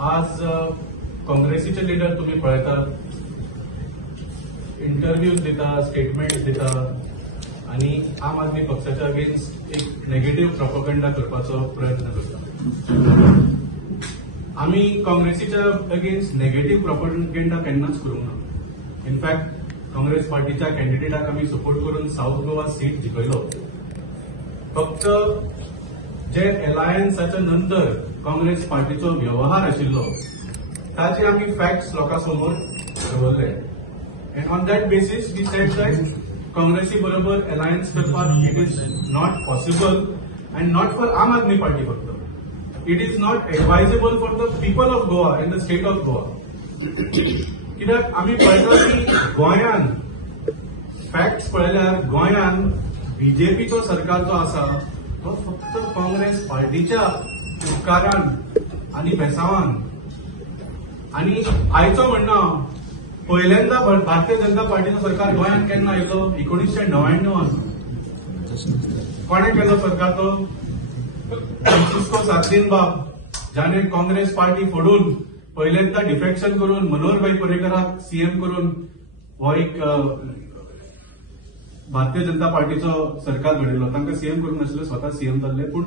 आज काँग्रेसीचे लिडर तुम्ही पळयतात, इंटरव्यूज दिता, स्टेटमेंट्स दिता आणि आम आदमी पक्षाच्या अगेन्स्ट एक नेगेटिव्ह प्रोपगंडा करपाचो प्रयत्न करता. आम्ही काँग्रेसीच्या अगेन्स्ट नेगेटिव्ह प्रोपगंडा केन्नाच करूंक ना. इनफॅक्ट काँग्रेस पार्टीच्या कॅन्डिडेटाक आम्ही सपोर्ट करून साऊथ गोवा सीट जिखयलो. फक्त जे अलायन्साच्या नंतर काँग्रेस पार्टीचो व्यवहार आशिल्लो ताचे आम्ही फॅक्ट्स लोकांसमोर दवरले. And on that basis we said that काँग्रेसी बरोबर अलायन्स करपाक it is not possible and not for Aam Aadmi party फक्त. It is not advisable for the people of Goa and the state of Goa. कित्याक आम्ही पळयता की गोंयान फॅक्ट्स पळयल्यार गोंयान बीजेपीचो सरकार जो आसा तो फक्त काँग्रेस पार्टीच्या उपकारान आनी बेसावान. आनी आयचो म्हणणं पहिल्यांदा भारतीय जनता पार्टीचो सरकार गोंयान केन्ना आयलो? 1999 कोणे केलो सरकार? तो फ्रांसिस्को सार्दिनबाब, ज्याने काँग्रेस पार्टी फोडून पहिल्यांदा डिफेक्शन करून मनोहरभाई पर्रीकराक सीएम करून हो एक भारतीय जनता पार्टीचो सरकार घडिल्लो. तांकां सीएम करून नाशिल्ले, स्वता सीएम जाल्ले. पूण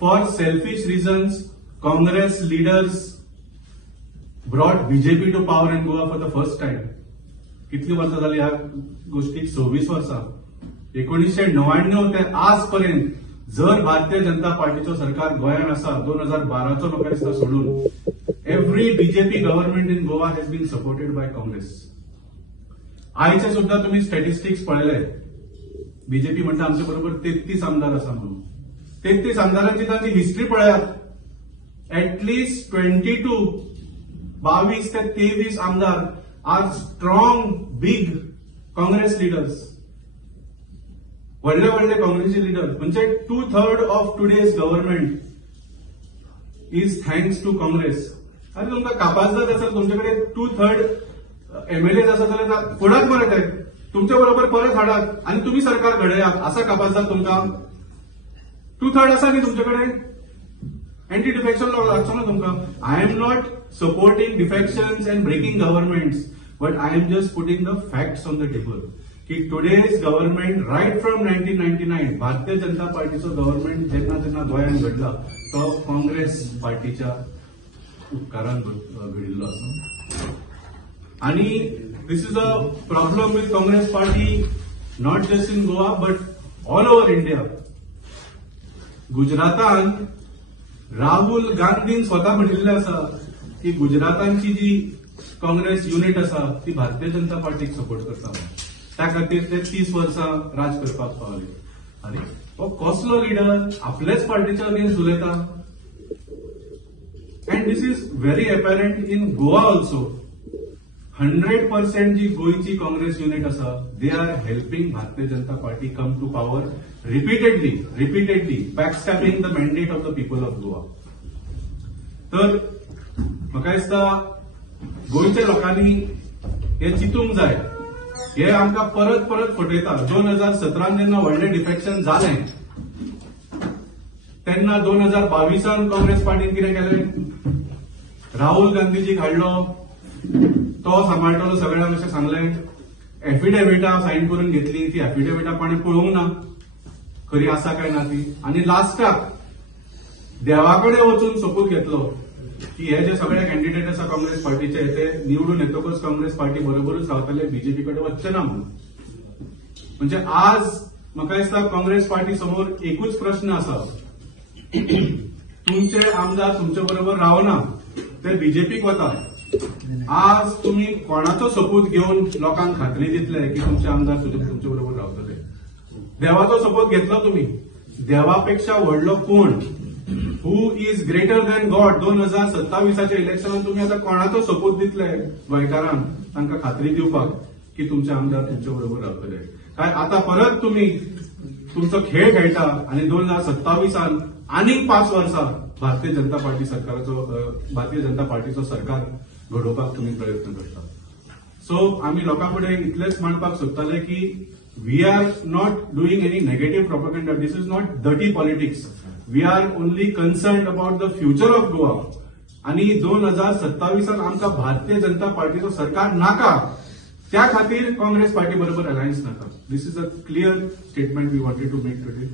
for selfish reasons Congress leaders brought BJP to power in Goa for the first time. कितली वर्सां जाली ह्या गोष्टीक? 26 वर्सां. 1999 ते आज पर्यंत जर भारतीय जनता पार्टीचो सरकार गोंयान आसा 2012चो म्हाका दिसता सोडून, every BJP government in Goa has been supported by Congress. आयचे सुद्धा तुम्ही स्टॅटिस्टिक्स पळयले. बीजेपी म्हणटा आमचे बरोबर 33 आमदार आसा म्हणून. 33 आमदारांची तांची हिस्ट्री पळयात. ऍटलिस्ट 22 ते 23 आमदार are strong big Congress leaders. व्हडले व्हडले काँग्रेसी लिडर्स. म्हणजे 2/3 of today's government is thanks to Congress. अरे तुमकां कापाजदाद आसा, तुमच्याकडे 2/3 एमएलए आसा जाल्यार फुडात मरे ते तुमच्या बरोबर परत हाडात आणि तुम्ही सरकार घडयात. असा कापाजदाद तुमकां 2/3 आसा न्ही तुमच्याकडे? अँटी डिफेक्शन लॉ लागचो ना तुमकां. I am not supporting defections and breaking governments, but I am just putting the facts on the table की today's government right from 1999 Bharatiya Janata पार्टीचो government जेन्ना जेन्ना गोंयान घडला तो काँग्रेस पार्टीच्या उपकारान घडिल्लो आसा. आणि this is a problem with Congress party not just in Goa but all over India. गुजरातान राहुल गांधीन स्वतः म्हणिल्ले आसा की गुजरातांची जी काँग्रेस युनिट आसा ती भारतीय जनता पार्टीक सपोर्ट करता. त्या खातीर ते 30 वर्सां राज करपाक पावले. अरे हो कसलो लिडर? आपल्याच पार्टीच्या अगेन्स्ट उलयता. And this is very apparent in Goa also. 100% जी गोयची काँग्रेस युनिट आसा they are helping Bharatiya Janata party come to power repeatedly backstabbing the mandate of the people of Goa. तर म्हाका दिसता गोयच्या लोकांनी हे चिंतूंक जाय. हे आमकां परत परत फटयता. 2017 जेन्ना व्हडलें डिफेक्शन जालें तेन्ना 2022 काँग्रेस पार्टीन कितें केलें? राहुल गांधीजीक हाडलो, तो सांबाळटलो सगळ्यांक अशें सांगलें. एफिडेविटां सायन करून घेतली. ती एफिडेविटां कोणी पळोवंक ना खरी आसा काय ना ती. आणि लास्टाक देवाकडे वचून सोपूत घेतलो की हे जे सगळे कॅन्डिडेट आसा काँग्रेस पार्टीचे ते निवडून येतकच काँग्रेस पार्टी बरोबरच रावतले, बीजेपीकडे वचचे ना म्हणून. म्हणजे आज म्हाका दिसता काँग्रेस पार्टी समोर एकूच प्रश्न आसा. तुमचे आमदार तुमचे बरोबर रावना, ते बीजेपीक वता. आज तुम्ही कोणाचो सपूत घेऊन लोकांक खात्री दितले की तुमचे आमदार तुमचे बरोबर रावतले? देवाचो सपोर्ट घेतलो तुम्ही. देवापेक्षा व्हडलो कोण? Who is greater than God? 2027च्या इलेक्शनात तुम्ही आता कोणाचो सपोर्ट दितले गोंयकारांक तांकां खात्री दिवपाक की तुमचे आमदार तुमचे बरोबर रावतले? काय आता परत तुम्ही तुमचो खेळ खेळटा आणि 2027 आनीक 5 वर्सां भारतीय जनता पार्टीचो सरकार घडोवपाक तुम्ही प्रयत्न करता. सो आम्ही लोकांकडे इतलेच म्हणपाक सोदताले की we are not doing any negative propaganda. This is not dirty politics. We are only concerned about the future of Goa आणि 2027 आमकां भारतीय जनता पार्टीचो सरकार नाका, त्या खातीर काँग्रेस पार्टी बरोबर अलायन्स नाका. This is a clear statement we wanted to make today.